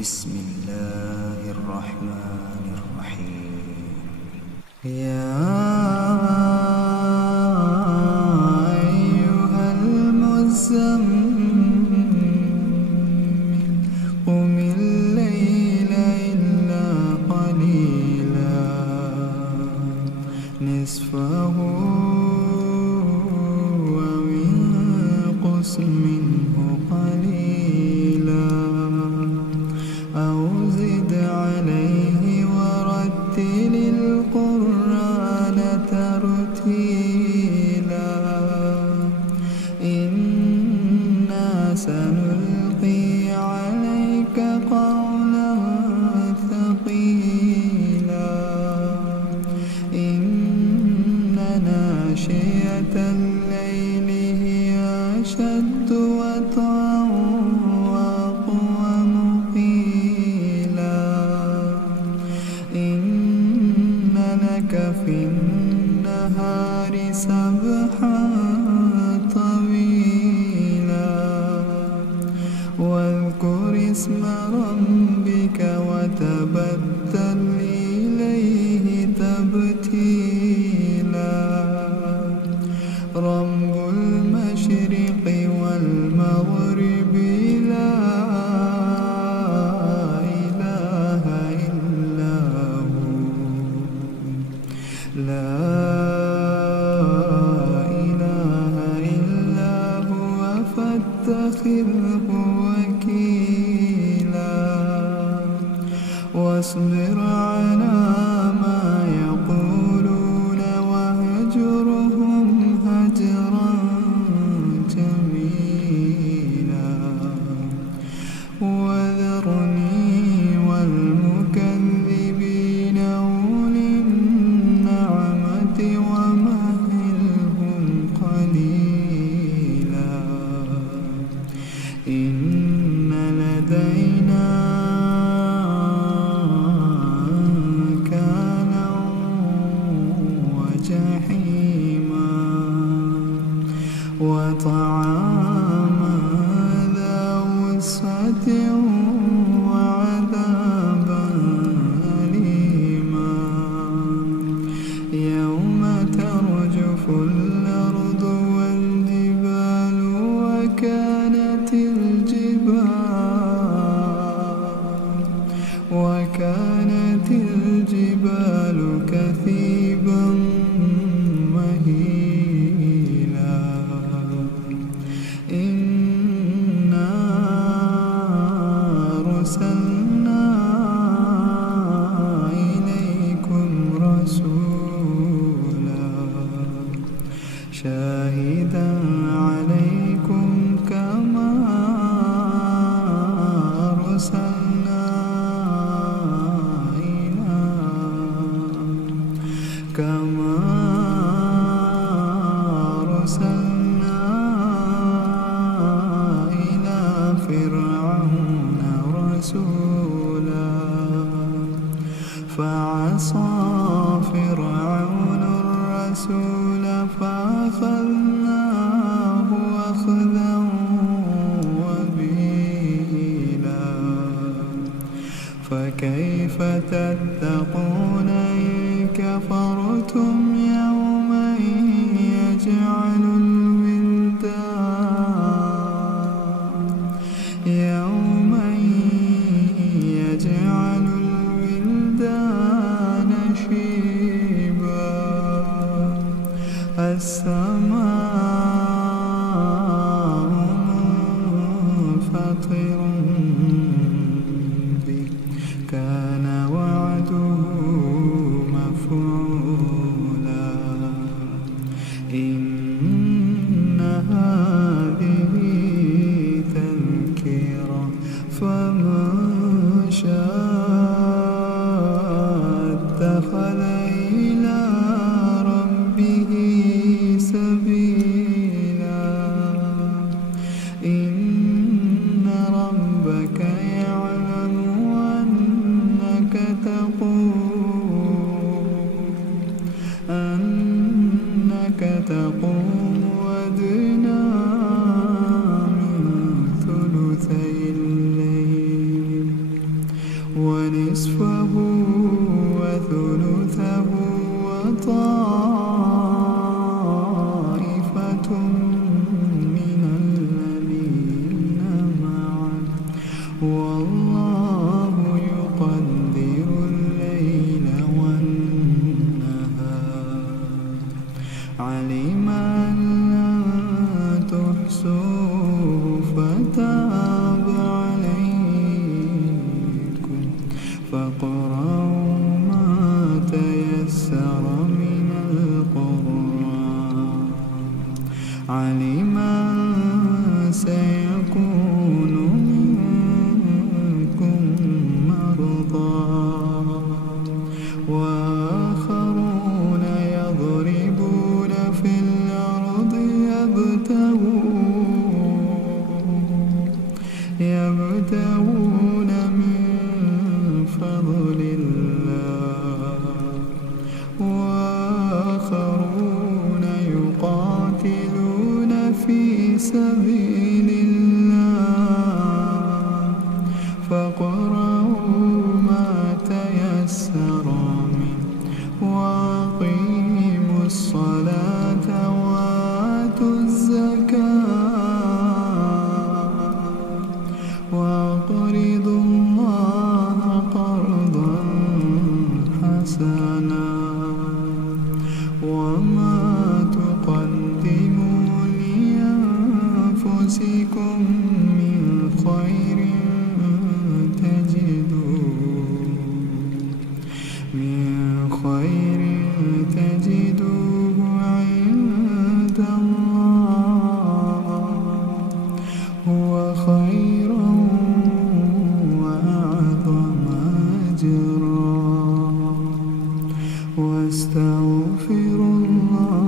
بسم الله الرحمن الرحيم. يا أيها المزمل قم الليل إلا قليلا نصفه أو انقص منه قليلا أو زد عليه ورتل القرآن ترتيلا إنا سنلقي عليك قولا ثقيلا إن ناشئة الليل هي أشد وطئا وأقوم قيلا إن لك في النهار سبحا طويلا واذكر اسم ربك وتبتل إليه تبتيلا رب المشرق والمغرب لا إله إلا هو لا إله إلا هو فاتخذه وكيلا واصبر على ما يقولون واهجرهم هجرا جميلا وذرني والمكذبين أولي النعمة ومهلهم قليلا إن لدينا أنكالا وجحيما وطعاما ذا وسعة وعذابا أليما يوم ترجف الأرض والجبال وكانت الجبال كثيبا مهيلا إنا أرسلنا إليكم رسولا شاهدا عليكم كما أرسلنا إلى فرعون رسولا فعصى فرعون الرسول فأخذناه أخذا وبيلا فكيف تتقون إن كفرتم يوما يجعل الولدان شيبا السماء منفطر به كان وعده مفعولا إن هذه تذكرة فمن شاء اتخذ إلى ربه سبيلا إن ربك يعلم أنك تقوم أدنى من ثلثي الليل تاب عليكم فاقرؤوا ما تيسر من القرآن. علم سيكون منكم مرضى وآخرون يضربون في الأرض يبتغون من فضل الله وآخرون يقاتلون في سبيل الله فاقرؤوا ما تيسر منه وأقيموا الصلاة وآتوا الزكاة وأقرضوا الله قرضا حسنا وما تقدموا لأنفسكم من خير تجدوه عند الله هو خيرا وأعظم أجرا واستغفروا الله